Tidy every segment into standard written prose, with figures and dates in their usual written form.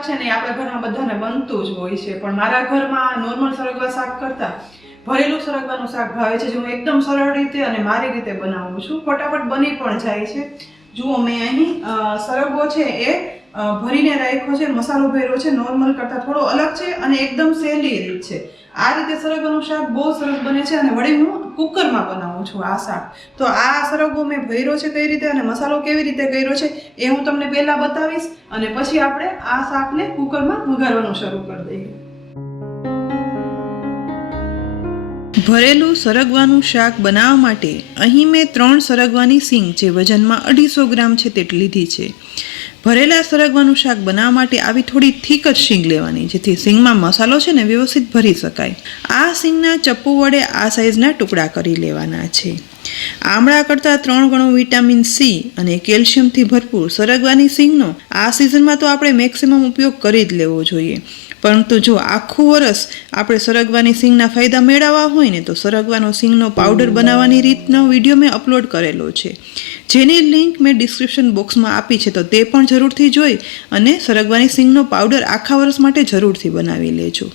શાક છે ને આપણા ઘરમાં બધાને બનતું જ હોય છે, પણ મારા ઘરમાં નોર્મલ સરગવા શાક કરતાં ભરેલું સરગવાનું શાક ભાવે છે, જે હું એકદમ સરળ રીતે અને મારી રીતે બનાવું છું. ફટાફટ બની પણ જાય છે. જુઓ, મેં અહીં સરગવો છે એ ભરીને રાખ્યો છે, મસાલો ભર્યો છે, નોર્મલ કરતાં થોડો અલગ છે અને એકદમ સહેલી રીત છે. આ રીતે સરગવાનું શાક બહુ સરસ બને છે અને વળી હું કુકરમાં બનાવું છું આ શાક. તો આ સરગવો મેં ભર્યો છે કઈ રીતે અને મસાલો કેવી રીતે કર્યો છે એ હું તમને પહેલાં બતાવીશ અને પછી આપણે આ શાકને કુકરમાં વઘારવાનું શરૂ કરી દઈએ. ભરેલું સરગવાનું શાક બનાવવા માટે અહીં મેં 3 સરગવાની સિંગ જે વજનમાં 250 ગ્રામ છે તેટલી લીધી છે. ભરેલા સરગવાનું શાક બનાવવા માટે આવી થોડી થીક જ સિંગ લેવાની, જેથી સિંગમાં મસાલો છે ને વ્યવસ્થિત ભરી શકાય. આ સિંગના ચપ્પુ વડે આ સાઈઝના ટુકડા કરી લેવાના છે. આમળા કરતાં 3 ગણું વિટામિન સી અને કેલ્શિયમથી ભરપૂર સરગવાની સિંગનો આ સિઝનમાં તો આપણે મેક્સિમમ ઉપયોગ કરી જ લેવો જોઈએ. પરંતુ જો આખું વરસ આપણે સરગવાની સિંગના ફાયદા મેળવવા હોય ને તો સરગવાનો સિંગનો પાવડર બનાવવાની રીતનો વિડીયો મેં અપલોડ કરેલો છે, જેની લિંક મેં ડિસ્ક્રિપ્શન બોક્સમાં આપી છે, તો તે પણ જરૂરથી જોઈ અને સરગવાની સિંગનો પાવડર આખા વર્ષ માટે જરૂરથી બનાવી લેજો.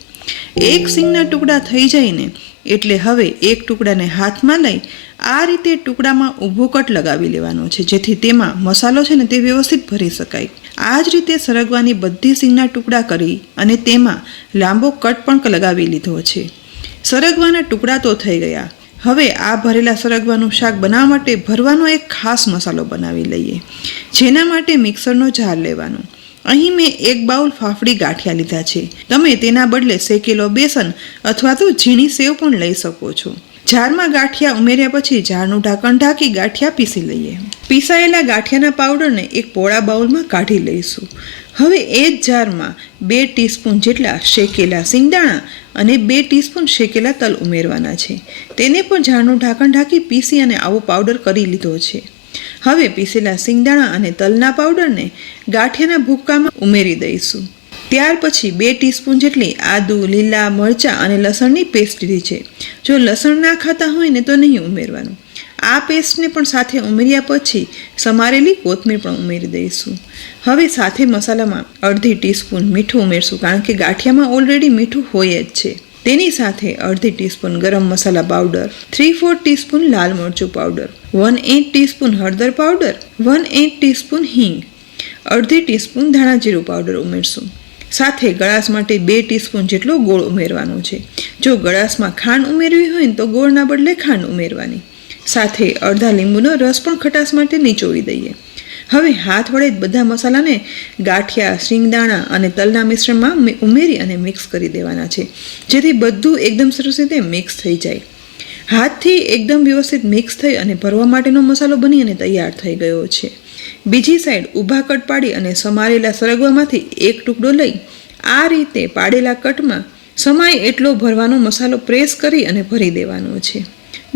એક સિંગના ટુકડા થઈ જાય ને એટલે હવે એક ટુકડાને હાથમાં લઈ આ રીતે ટુકડામાં ઊભો કટ લગાવી લેવાનો છે, જેથી તેમાં મસાલો છે ને તે વ્યવસ્થિત ભરી શકાય. આ જ રીતે સરગવાની બધી સિંગના ટુકડા કરી અને તેમાં લાંબો કટ પણ લગાવી લીધો છે. સરગવાના ટુકડા તો થઈ ગયા. હવે આ ભરેલા સરગવાનું શાક બનાવવા માટે ભરવાનો એક ખાસ મસાલો બનાવી લઈએ, જેના માટે મિક્સરનો જાર લેવાનો. અહીં મેં 1 બાઉલ ફાફડી ગાંઠિયા લીધા છે. તમે તેના બદલે શેકેલો બેસન અથવા તો ઝીણી સેવ પણ લઈ શકો છો. જારમાં ગાંઠિયા ઉમેર્યા પછી જારનું ઢાંકણ ઢાંકી ગાંઠિયા પીસી લઈએ. પીસાયેલા ગાંઠિયાના પાવડરને એક પોળા બાઉલમાં કાઢી લઈશું. હવે એ જ જારમાં 2 ટીસ્પૂન જેટલા શેકેલા સિંગદાણા અને 2 ટીસ્પૂન શેકેલા તલ ઉમેરવાના છે. તેને પણ જારનું ઢાંકણ ઢાંકી પીસી અને આવો પાવડર કરી લીધો છે. હવે પીસેલા સિંગદાણા અને તલના પાવડરને ગાંઠિયાના ભૂક્કામાં ઉમેરી દઈશું. ત્યાર પછી 2 ટીસ્પૂન જેટલી આદુ, લીલા મરચાં અને લસણની પેસ્ટ લીધી છે. જો લસણ ના ખાતા હોય ને તો નહીં ઉમેરવાનું. આ પેસ્ટને પણ સાથે ઉમેર્યા પછી સમારેલી કોથમીર પણ ઉમેરી દઈશું. હવે સાથે મસાલામાં 1/2 ટીસ્પૂન મીઠું ઉમેરશું, કારણ કે ગાંઠિયામાં ઓલરેડી મીઠું હોય જ છે. તેની સાથે 1/2 ટીસ્પૂન ગરમ મસાલા પાવડર, 3/4 ટીસ્પૂન લાલ મરચું પાવડર, 1/8 ટીસ્પૂન હળદર પાવડર, 1/8 ટીસ્પૂન હિંગ, 1/2 ટીસ્પૂન ધાણા જીરું પાવડર ઉમેરશું. સાથે ગળાશ માટે 2 ટીસ્પૂન જેટલો ગોળ ઉમેરવાનો છે. જો ગળાશમાં ખાંડ ઉમેરવી હોય ને તો ગોળના બદલે ખાંડ ઉમેરવાની. સાથે અડધા લીંબુનો રસ પણ ખટાશ માટે નીચોવી દઈએ. હવે હાથ વડે જ બધા મસાલાને ગાંઠિયા, સિંગદાણા અને તલના મિશ્રણમાં ઉમેરી અને મિક્સ કરી દેવાના છે, જેથી બધું એકદમ સરસ રીતે મિક્સ થઈ જાય. હાથથી એકદમ વ્યવસ્થિત મિક્સ થઈ અને ભરવા માટેનો મસાલો બની અને તૈયાર થઈ ગયો છે. બીજી સાઈડ ઊભા કટ પાડી અને સમારેલા સરગવામાંથી એક ટુકડો લઈ આ રીતે પાડેલા કટમાં સમાય એટલો ભરવાનો મસાલો પ્રેસ કરી અને ભરી દેવાનો છે.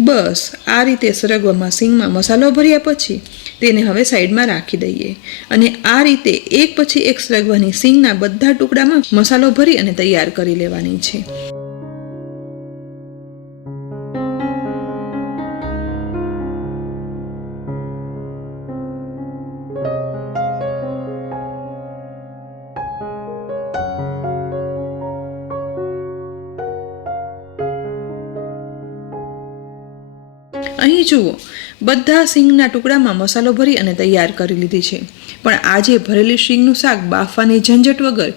બસ આ રીતે સરગવામાં સિંગમાં મસાલો ભર્યા પછી તેને હવે સાઈડમાં રાખી દઈએ અને આ રીતે એક પછી એક સરગવાની સિંગના બધા ટુકડામાં મસાલો ભરી અને તૈયાર કરી લેવાની છે. અહીં જુઓ, બધા સિંગના ટુકડામાં મસાલો ભરી અને તૈયાર કરી લીધી છે. પણ આજે ભરેલી સિંગનું શાક બાફવાની ઝંઝટ વગર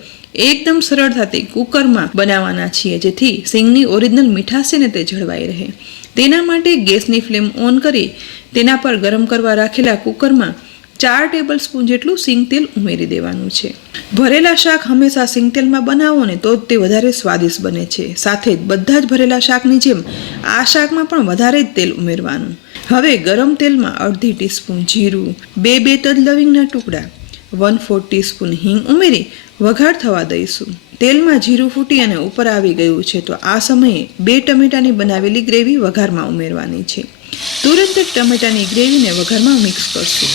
એકદમ સરળતાથી કુકરમાં બનાવવાના છીએ, જેથી સિંગની ઓરિજિનલ મીઠાશ છે ને તે જળવાઈ રહે. તેના માટે ગેસની ફ્લેમ ઓન કરી તેના પર ગરમ કરવા રાખેલા કુકરમાં 4 ટેબલ સ્પૂન જેટલું સિંગ તેલ ઉમેરી દેવાનું છે. ભરેલા શાક હંમેશા સિંગ તેલમાં બનાવો ને તો તે વધારે સ્વાદિષ્ટ બને છે. સાથે જ બધા જ ભરેલા શાકની જેમ આ શાકમાં પણ વધારે જ તેલ ઉમેરવાનું. હવે ગરમ તેલમાં 1/2 ટીસ્પૂન જીરું, 2 તજ લવિંગના ટુકડા, 1/4 ટીસ્પૂન હિંગ ઉમેરી વઘાર થવા દઈશું. તેલમાં જીરું ફૂટી અને ઉપર આવી ગયું છે તો આ સમયે 2 ટમેટાની બનાવેલી ગ્રેવી વઘારમાં ઉમેરવાની છે. તુરંત જ ટમેટાની ગ્રેવીને વઘારમાં મિક્સ કરશું.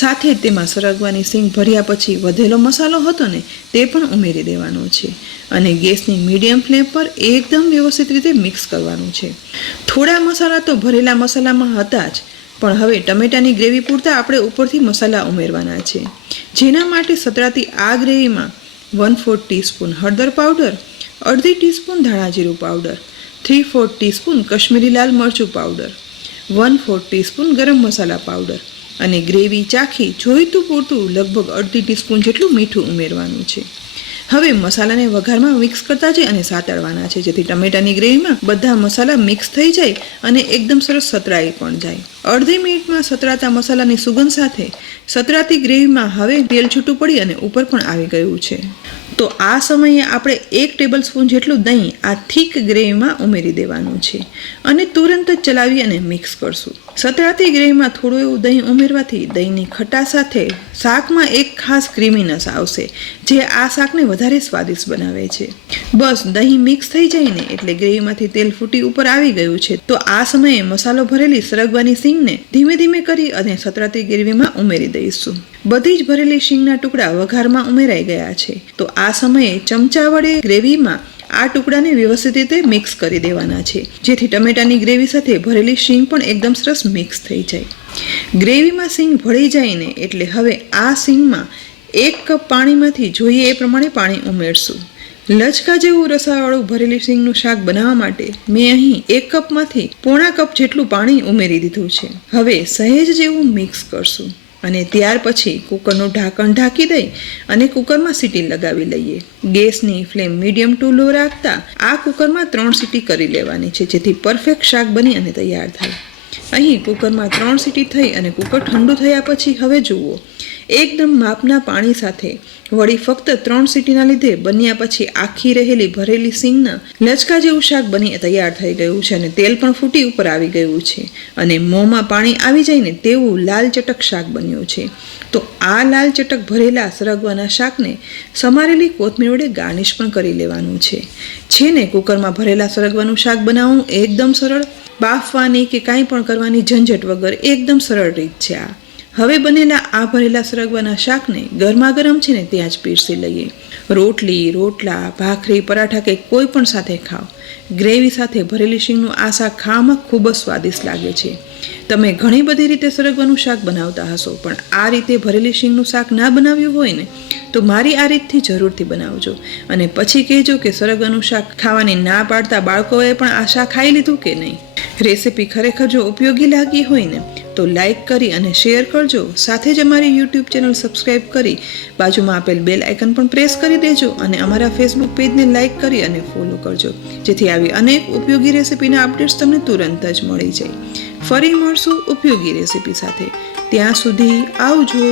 સાથે જ તેમાં સરગવાની સિંગ ભર્યા પછી વધેલો મસાલો હતો ને તે પણ ઉમેરી દેવાનો છે અને ગેસની મીડિયમ ફ્લેમ પર એકદમ વ્યવસ્થિત રીતે મિક્સ કરવાનું છે. થોડા મસાલા તો ભરેલા મસાલામાં હતા જ, પણ હવે ટમેટાની ગ્રેવી પૂરતા આપણે ઉપરથી મસાલા ઉમેરવાના છે. જેના માટે સતરાતી આ ગ્રેવીમાં 1/4 ટીસ્પૂન હળદર પાવડર, અડધી ટીસ્પૂન ધાણા જીરું પાવડર, 3/4 ટીસ્પૂન કશ્મીરી લાલ મરચું પાવડર, 1/4 ટીસ્પૂન ગરમ મસાલા પાવડર અને ગ્રેવી ચાખી જોઈતું પૂરતું લગભગ અડધી ટીસ્પૂન જેટલું મીઠું ઉમેરવાનું છે. હવે મસાલાને વઘારમાં મિક્સ કરતા જઈ અને સાતળવાના છે, જેથી ટમેટાની ગ્રેવીમાં બધા મસાલા મિક્સ થઈ જાય અને એકદમ સરસ સતરાઈ પણ જાય. અડધી મિનિટમાં સતરાતા મસાલાની સુગંધ સાથે સતરાતી ગ્રેવીમાં હવે તેલ છૂટું પડી અને ઉપર પણ આવી ગયું છે. તો આ સમયે આપણે 1 ટેબલ સ્પૂન જેટલું દહીં આ થીક ગ્રેવીમાં ઉમેરી દેવાનું છે અને તુરંત જ ચલાવી અને મિક્સ કરશું. સતરાતી ગ્રેવીમાં થોડું એવું દહીં ઉમેરવાથી દહીંની ખટાશ સાથે શાકમાં એક ખાસ ક્રીમીનેસ આવશે, જે આ શાકને વધારે સ્વાદિષ્ટ બનાવે છે. બસ દહીં મિક્સ થઈ જાય ને એટલે ગ્રેવીમાંથી તેલ ફૂટી ઉપર આવી ગયું છે. તો આ સમયે મસાલો ભરેલી સરગવાની સિંગને ધીમે ધીમે કરી અને સતરાતી ગ્રેવીમાં ઉમેરી દઈશું. બધી જ ભરેલી શીંગના ટુકડા વઘારમાં ઉમેરાઈ ગયા છે. તો આ સમયે ચમચા વડે ગ્રેવીમાં આ ટુકડાને વ્યવસ્થિત રીતે મિક્સ કરી દેવાના છે, જેથી ટમેટાની ગ્રેવી સાથે ભરેલી શીંગ પણ એકદમ સરસ મિક્સ થઈ જાય. ગ્રેવીમાં શીંગ ભળી જાય ને એટલે હવે આ શીંગમાં 1 કપ પાણીમાંથી જોઈએ એ પ્રમાણે પાણી ઉમેરશું. લચકા જેવું રસાવાળું ભરેલી શીંગનું શાક બનાવવા માટે મેં અહીં 1 કપમાંથી પોણા કપ જેટલું પાણી ઉમેરી દીધું છે. હવે સહેજ જેવું મિક્સ કરશું અને ત્યાર પછી કુકરનું ઢાંકણ ઢાંકી દઈ અને કુકરમાં સીટી લગાવી લઈએ. ગેસની ફ્લેમ મીડિયમ ટુ લો રાખતા આ કુકરમાં 3 સીટી કરી લેવાની છે, જેથી પરફેક્ટ શાક બની અને તૈયાર થાય. અહીં કુકરમાં 3 સીટી થઈ અને કુકર ઠંડુ થયા પછી હવે જુઓ, એકદમ માપના પાણી સાથે વળી ફક્ત 3 સીટીના લીધે બન્યા પછી આખી રહેલી ભરેલી સિંગના લચકા જેવું શાક બની તૈયાર થઈ ગયું છે અને તેલ પણ ફૂટી ઉપર આવી ગયું છે અને મોંમાં પાણી આવી જાય ને તેવું લાલ ચટક શાક બન્યું છે. તો આ લાલ ચટક ભરેલા સરગવાના શાકને સમારેલી કોથમીર વડે ગાર્નિશ પણ કરી લેવાનું છે ને કુકરમાં ભરેલા સરગવાનું શાક બનાવવું એકદમ સરળ, બાફવાની કે કાંઈ પણ કરવાની ઝંઝટ વગર એકદમ સરળ રીત છે આ. હવે બનેલા આ ભરેલા સરગવાના શાકને ગરમા ગરમ છે ને ત્યાં જ પીરસી લઈએ. રોટલી, રોટલા, ભાખરી, પરાઠા કે કોઈ પણ સાથે ખાઓ. ગ્રેવી સાથે ભરેલી શીંગનું આ શાક ખાવામાં ખૂબ જ સ્વાદિષ્ટ લાગે છે. તમે ઘણી બધી રીતે સરગવાનું શાક બનાવતા હશો, પણ આ રીતે ભરેલી શીંગનું શાક ના બનાવ્યું હોય ને તો મારી આ રીતથી જરૂરથી બનાવજો અને પછી કહેજો કે સરગવાનું શાક ખાવાની ના પાડતા બાળકોએ પણ આ શાક ખાઈ લીધું કે નહીં. રેસિપી ખરેખર જો ઉપયોગી લાગી હોય ને તો લાઈક કરી અને શેર કરજો. સાથે જ અમારી યુટ્યુબ ચેનલ સબસ્ક્રાઈબ કરી બાજુમાં આપેલ બેલ આઇકન પણ પ્રેસ કરી દેજો અને અમારા ફેસબુક પેજને લાઈક કરી અને ફોલો કરજો, જેથી આવી અનેક ઉપયોગી રેસિપીના અપડેટ્સ તમને તુરંત જ મળી જાય. ફરી મળશું ઉપયોગી રેસિપી સાથે. ત્યાં સુધી આવજો.